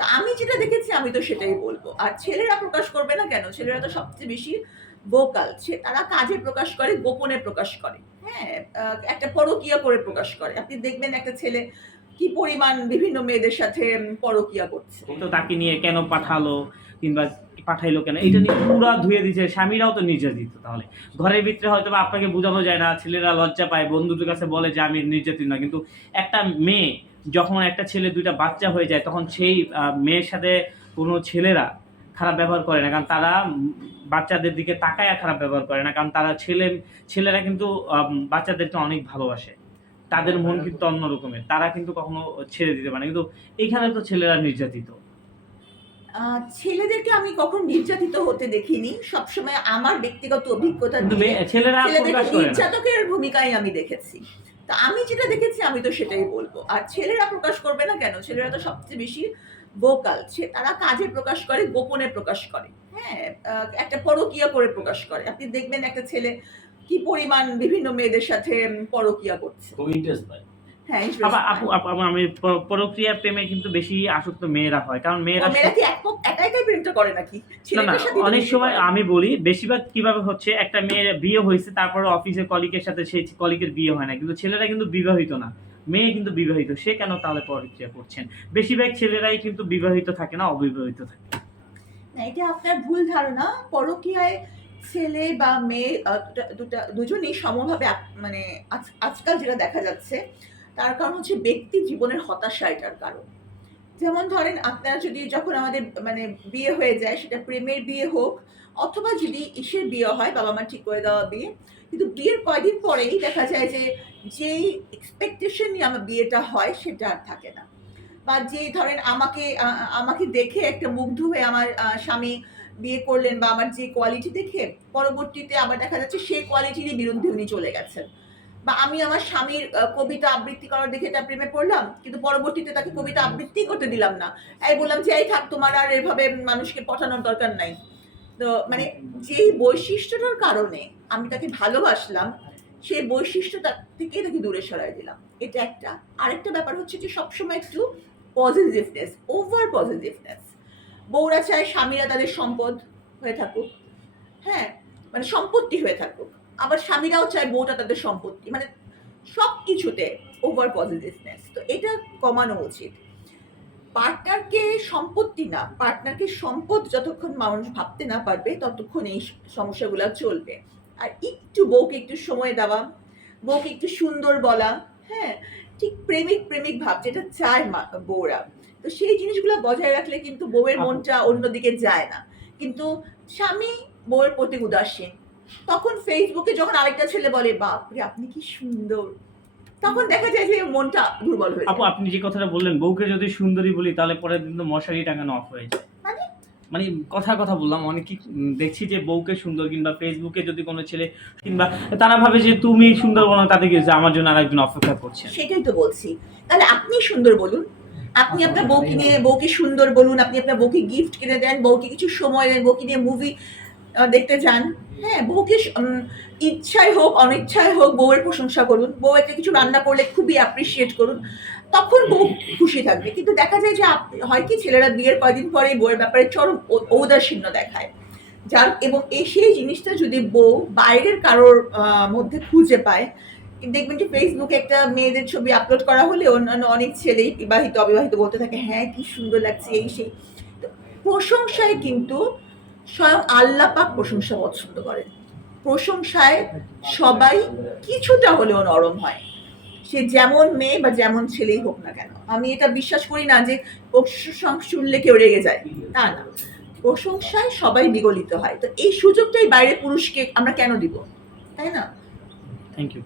তা আমি যেটা দেখেছি, আমি তো সেটাই বলব। আর ছেলেরা প্রকাশ করবে না কেন? ছেলেরা তো সবচেয়ে বেশি ভোকাল তারা কাজে প্রকাশ করে, গোপনে প্রকাশ করে। হ্যাঁ একটা পরকিয়া করে প্রকাশ করে। আপনি দেখবেন একটা ছেলে কি পরিমাণ বিভিন্ন মেয়েদের সাথে পরকিয়া করছে। তো তাকে নিয়ে কেন পাঠালো কিংবা পাঠাইলো কেন? এটা নিয়ে পুরা ধুয়ে দিচ্ছে স্বামীরাও তো নির্যাতিত তাহলে। ঘরের ভিতরে হয়তো আপনাকে বোঝানো যায় না, ছেলেরা লজ্জা পায়, বন্ধুদের কাছে বলে যে, আমি নির্যাতিত না। কিন্তু একটা মেয়ে যখন একটা ছেলে দুইটা বাচ্চা হয়ে যায় তখন সেই মেয়ের সাথে কোনো ছেলেরা খারাপ ব্যবহার করে না। কারণ তারা বাচ্চাদের দিকে তাকায় খারাপ ব্যবহার করে না। কারণ তারা ছেলে ছেলেরা কিন্তু বাচ্চাদেরকে অনেক ভালোবাসে। তাদের মন কিন্তু অন্য রকমের। তারা কিন্তু কখনো ছেড়ে দিতে পারে না। কিন্তু এইখানে তো ছেলেরা নির্যাতিত। ছেলেদেরকে আমি কখন নির্যাতিত হতে দেখিনি। সবসময় আমার ব্যক্তিগত অভিজ্ঞতা ছেলেরা নির্যাতকের ভূমিকায় আমি দেখেছি। তা আমি যেটা দেখেছি আমি তো সেটাই বলব। আর ছেলেরা প্রকাশ করবে না কেন? ছেলেরা তো সবচেয়ে বেশি ভোকাল তারা কাজে প্রকাশ করে গোপনে প্রকাশ করে। হ্যাঁ আহ, একটা পরকিয়া করে প্রকাশ করে। আপনি দেখবেন একটা ছেলে কি পরিমাণ বিভিন্ন মেয়েদের সাথে পরকিয়া করছে। ইন্টারেস্ট হ্যাঁ আপু আপু আপু, আমি প- পরক্রিয়া প্রেমে কিন্তু বেশি আসক্ত মেয়েরা হয়। কারণ মেয়েরা মেয়েরা কি এক প্রেমটা করে নাকি? অনেক সময় আমি বলি বেশিরভাগ কীভাবে হচ্ছে একটা মেয়ের বিয়ে হয়েছে তারপরে অফিসের কলিগের সাথে সেই কলিগের বিয়ে হয় না কিন্তু ছেলেরা কিন্তু বিবাহিত না। মেয়ে কিন্তু বিবাহিত সে কেন তাহলে পরক্রিয়া করছেন? বেশিরভাগ ছেলেরাই কিন্তু বিবাহিত থাকে না অবিবাহিত থাকে। না, এটা আপনার ভুল ধারণা। পরকীয়ায় ছেলে বা মেয়ে দুটা দুজনেই সমভাবে মানে আজকাল যেটা দেখা যাচ্ছে তার কারণ হচ্ছে ব্যক্তি জীবনের হতাশা এটার কারণ। যেমন ধরেন আপনার যদি যখন আমাদের মানে বিয়ে হয়ে যায়, সেটা প্রেমের বিয়ে হোক, অথবা যদি ইসের বিয়ে হয়, বাবা মা ঠিক করে দেওয়া বিয়ে, কিন্তু বিয়ের কয়দিন পরেই দেখা যায় যে, যেই এক্সপেকটেশন নিয়ে আমার বিয়েটা হয়, সেটা আর থাকে না। বা যে ধরেন আমাকে আমাকে দেখে একটা মুগ্ধ হয়ে আমার স্বামী বিয়ে করলেন বা আমার যে কোয়ালিটি দেখে, পরবর্তীতে আবার দেখা যাচ্ছে সেই কোয়ালিটিরই বিরুদ্ধে উনি চলে গেছেন। বা আমি আমার স্বামীর কবিতা আবৃত্তি করার দেখে তার প্রেমে পড়লাম, কিন্তু পরবর্তীতে তাকে কবিতা আবৃত্তি করতে দিলাম না। এই বললাম যে, এই থাক, তোমার আর এভাবে মানুষকে পটানোর দরকার নাই। তো মানে যেই বৈশিষ্ট্যটার কারণে আমি তাকে ভালোবাসলাম, সেই বৈশিষ্ট্যটা থেকে তাকে দূরে সরাই দিলাম। এটা একটা। আরেকটা ব্যাপার হচ্ছে যে, সবসময় একটু পজিটিভনেস ওভার পজিটিভনেস বউরা চায় স্বামীরা তাদের সম্পদ হয়ে থাকুক হ্যাঁ? মানে সম্পত্তি হয়ে থাকুক। আবার স্বামীরাও চায় বউটা তাদের সম্পত্তি মানে সব কিছুতে ওভার পজিটিভনেস তো এটা কমানো উচিত। পার্টনারকে সম্পত্তি না পার্টনারকে সম্পদ যতক্ষণ মানুষ ভাবতে না পারবে ততক্ষণ এই সমস্যাগুলো চলবে। আর একটু বউকে একটু সময় দেওয়া বউকে একটু সুন্দর বলা হ্যাঁ ঠিক প্রেমিক প্রেমিক ভাব যেটা চায় মা- বউরা। তো সেই জিনিসগুলো বজায় রাখলে কিন্তু বউয়ের মনটা অন্যদিকে যায় না। কিন্তু স্বামী বউয়ের প্রতি উদাসীন তখন ফেসবুকে যখন আরেকটা ছেলে বলে বাপরে আপনি কি সুন্দর। তখন দেখা যায় যে মনটা দুর্বল হয়ে আপু আপনি যে কথাটা বললেন বউকে যদি সুন্দরী বলি তাহলে পরের দিন তো মশারি টাঙানো অফ হয়ে যায়। মানে? মানে কথা কথা বললাম অনেক কি দেখছি যে বউকে সুন্দর কিংবা ফেসবুকে যদি কোনো ছেলে কিংবা তারা ভাবে যে তুমি সুন্দর বলো তাতে কি? আমার জন্য আরেকজন অপেক্ষা করছে। সেটাই তো বলছি। তাহলে আপনি সুন্দর বলুন। আপনি আপনার বউকে নিয়ে বউকে সুন্দর বলুন আপনি আপনার বউকে গিফট কিনে দেন বউকে কিছু সময় দেন বউকে নিয়ে মুভি দেখতে যান হ্যাঁ বউকে ইচ্ছায় হোক অনিচ্ছায় হোক, বউয়ের প্রশংসা করুন। বউ একটা কিছু রান্না করলে খুবই অ্যাপ্রিসিয়েট করুন। তখন বউ খুশি থাকবে। কিন্তু দেখা যায় যে হয় কি ছেলেরা বিয়ের কয়দিন পরে বউয়ের ব্যাপারে চরম ঔদাসীন্য দেখায়। যার, এবং এই সেই জিনিসটা যদি বউ বাইরের কারোর মধ্যে খুঁজে পায়, দেখবেন যে ফেসবুকে একটা মেয়েদের ছবি আপলোড করা হলে অন্যান্য অনেক ছেলেই বিবাহিত অবিবাহিত বলতে থাকে হ্যাঁ কি সুন্দর লাগছে এই সেই। প্রশংসায় কিন্তু স্বয়ং আল্লাহ পাক প্রশংসা পছন্দ করেন প্রশংসায় সবাই কিছুটা হলেও নরম হয়। সে যেমন মেয়ে বা যেমন ছেলেই হোক না কেন। আমি এটা বিশ্বাস করি না যে প্রশংসা শুনলে কেউ রেগে যায়। তা না। প্রশংসায় সবাই বিগলিত হয়। তো এই সুযোগটাই বাইরে পুরুষকে আমরা কেন দিব? তাই না? Thank you